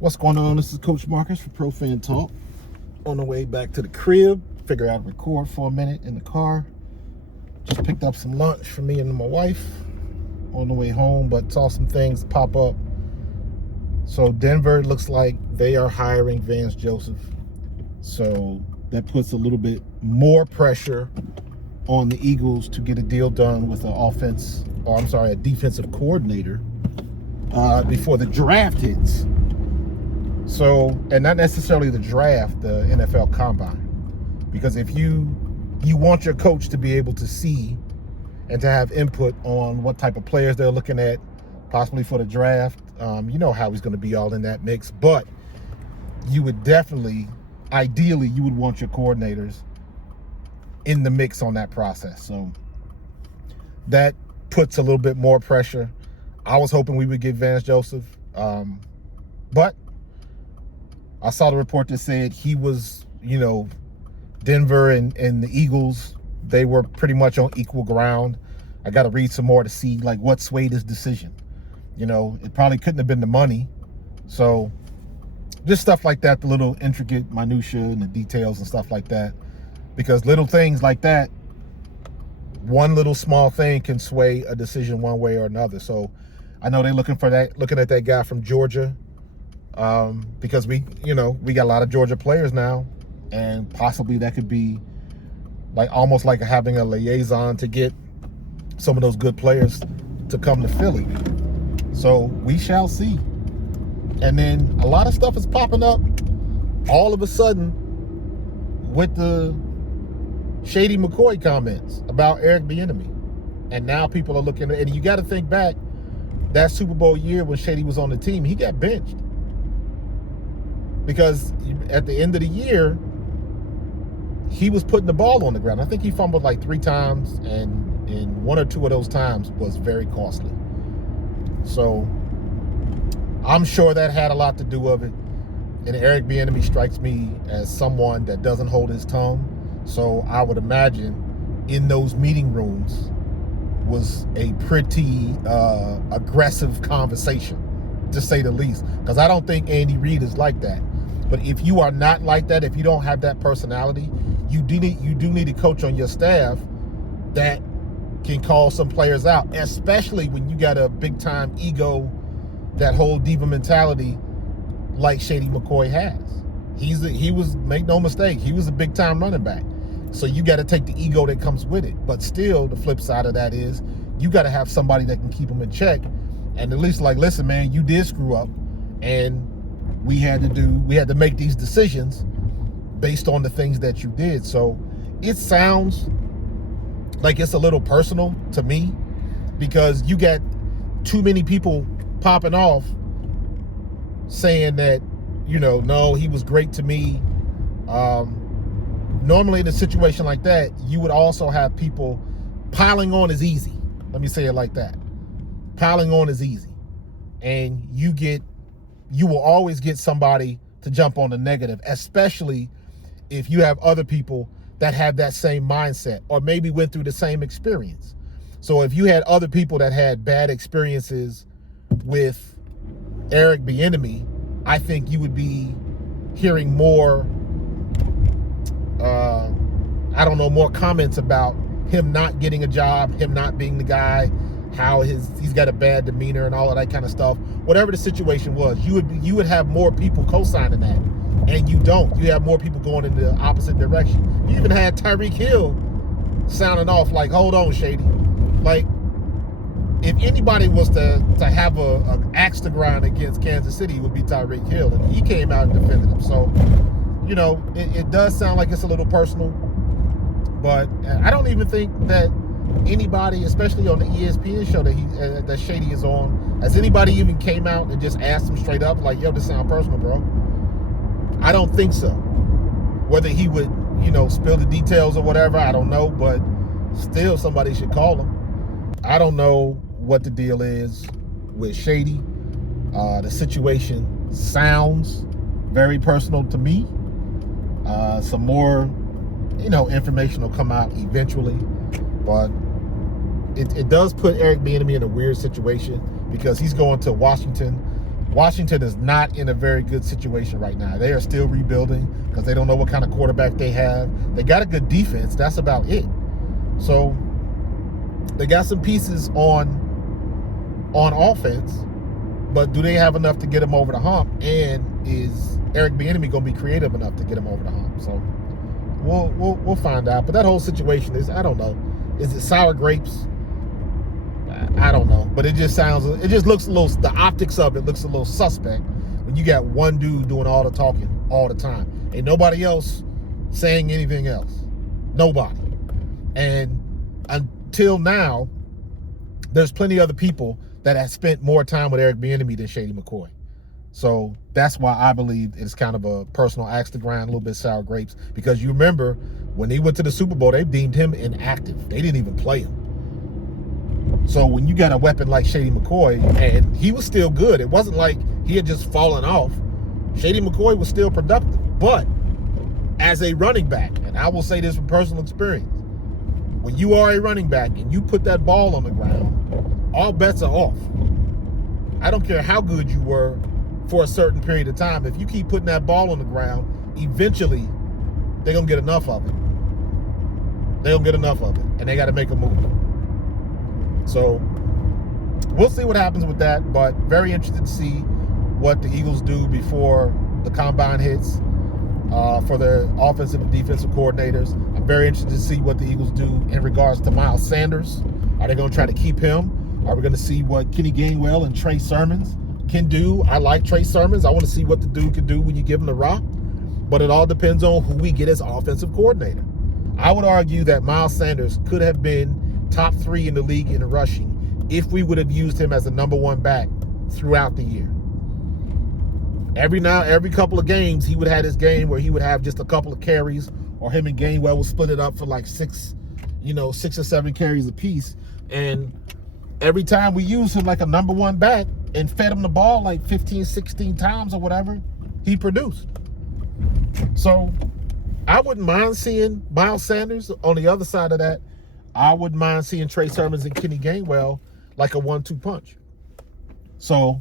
What's going on? This is Coach Marcus for Pro Fan Talk. On the way back to the crib, figure out to record for a minute in the car. Just picked up some lunch for me and my wife on the way home, but saw some things pop up. So Denver looks like they are hiring Vance Joseph. So that puts a little bit more pressure on the Eagles to get a deal done with a defensive coordinator before the draft hits. So, and not necessarily the draft, the NFL Combine. Because if you want your coach to be able to see and to have input on what type of players they're looking at, possibly for the draft, you know how he's going to be all in that mix. But you would definitely, ideally, you would want your coordinators in the mix on that process. So that puts a little bit more pressure. I was hoping we would get Vance Joseph, but I saw the report that said he was, Denver and the Eagles, they were pretty much on equal ground. I got to read some more to see what swayed his decision. It probably couldn't have been the money. So just stuff like that, the little intricate minutia and the details and stuff like that. Because little things like that, one little small thing can sway a decision one way or another. So I know they're looking at that guy from Georgia. Because we got a lot of Georgia players now, and possibly that could be almost like having a liaison to get some of those good players to come to Philly. So we shall see. And then a lot of stuff is popping up all of a sudden with the Shady McCoy comments about Eric Bieniemy. And now people are looking at, and you got to think back, that Super Bowl year when Shady was on the team, he got benched. Because at the end of the year, he was putting the ball on the ground. I think he fumbled 3 times, and in 1 or 2 of those times was very costly. So I'm sure that had a lot to do with it. And Eric Bieniemy strikes me as someone that doesn't hold his tongue. So I would imagine in those meeting rooms was a pretty aggressive conversation, to say the least. Because I don't think Andy Reid is like that. But if you are not like that, if you don't have that personality, you do need a coach on your staff that can call some players out, especially when you got a big-time ego, that whole diva mentality like Shady McCoy has. He was, make no mistake, he was a big-time running back. So you got to take the ego that comes with it. But still, the flip side of that is you got to have somebody that can keep him in check. And at least listen, man, you did screw up, and we had to make these decisions based on the things that you did. So it sounds like it's a little personal to me, because you got too many people popping off saying that, no, he was great to me. Normally in a situation like that, you would also have people piling on is easy. Let me say it like that. Piling on is easy. And you will always get somebody to jump on the negative, especially if you have other people that have that same mindset or maybe went through the same experience. So if you had other people that had bad experiences with Eric Bieniemy, I think you would be hearing more, more comments about him not getting a job, him not being the guy, how he's got a bad demeanor and all of that kind of stuff. Whatever the situation was, you would have more people co-signing that, and you don't. You have more people going in the opposite direction. You even had Tyreek Hill sounding off hold on, Shady. If anybody was to have an axe to grind against Kansas City, it would be Tyreek Hill, and he came out and defended him. So, it does sound like it's a little personal, but I don't even think that anybody, especially on the ESPN show that Shady is on, has anybody even came out and just asked him straight up, yo, this sounds personal, bro? I don't think so. Whether he would, spill the details or whatever, I don't know, but still somebody should call him. I don't know what the deal is with Shady. The situation sounds very personal to me. Some more, information will come out eventually, but it does put Eric Bieniemy in a weird situation, because he's going to Washington, Washington is not in a very good situation right now. They are still rebuilding because they don't know what kind of quarterback they have. They got a good defense. That's about it. So they got some pieces on offense, but do they have enough to get them over the hump? And is Eric Bieniemy going to be creative enough to get them over the hump? So we'll find out. But that whole situation is, I don't know. Is it sour grapes? I don't know, but it just looks a little, the optics of it looks a little suspect when you got one dude doing all the talking all the time. Ain't nobody else saying anything else. Nobody. And until now, there's plenty of other people that have spent more time with Eric Bieniemy than Shady McCoy. So that's why I believe it's kind of a personal axe to grind, a little bit sour grapes, because you remember when he went to the Super Bowl, they deemed him inactive. They didn't even play him. So when you got a weapon like Shady McCoy, and he was still good, it wasn't like he had just fallen off. Shady McCoy was still productive. But as a running back, and I will say this from personal experience, when you are a running back and you put that ball on the ground, all bets are off. I don't care how good you were for a certain period of time. If you keep putting that ball on the ground, eventually they're going to get enough of it. They're going to get enough of it, and they got to make a move. So we'll see what happens with that, but very interested to see what the Eagles do before the combine hits for their offensive and defensive coordinators. I'm very interested to see what the Eagles do in regards to Miles Sanders. Are they going to try to keep him? Are we going to see what Kenny Gainwell and Trey Sermons can do? I like Trey Sermons. I want to see what the dude can do when you give him the rock, but it all depends on who we get as offensive coordinator. I would argue that Miles Sanders could have been top 3 in the league in rushing if we would have used him as a number 1 back throughout the year. Every couple of games, he would have his game where he would have just a couple of carries, or him and Gainwell would split it up for like 6 or 7 carries apiece. And every time we used him like a number 1 back and fed him the ball like 15, 16 times or whatever, he produced. So I wouldn't mind seeing Miles Sanders. On the other side of that, I wouldn't mind seeing Trey Sermons and Kenny Gainwell like a 1-2 punch. So,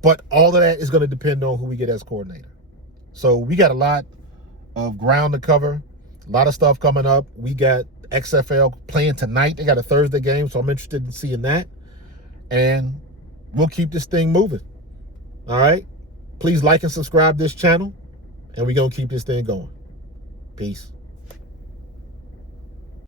but all of that is going to depend on who we get as coordinator. So we got a lot of ground to cover, a lot of stuff coming up. We got XFL playing tonight. They got a Thursday game, so I'm interested in seeing that. And we'll keep this thing moving. All right? Please like and subscribe this channel, and we're going to keep this thing going. Peace.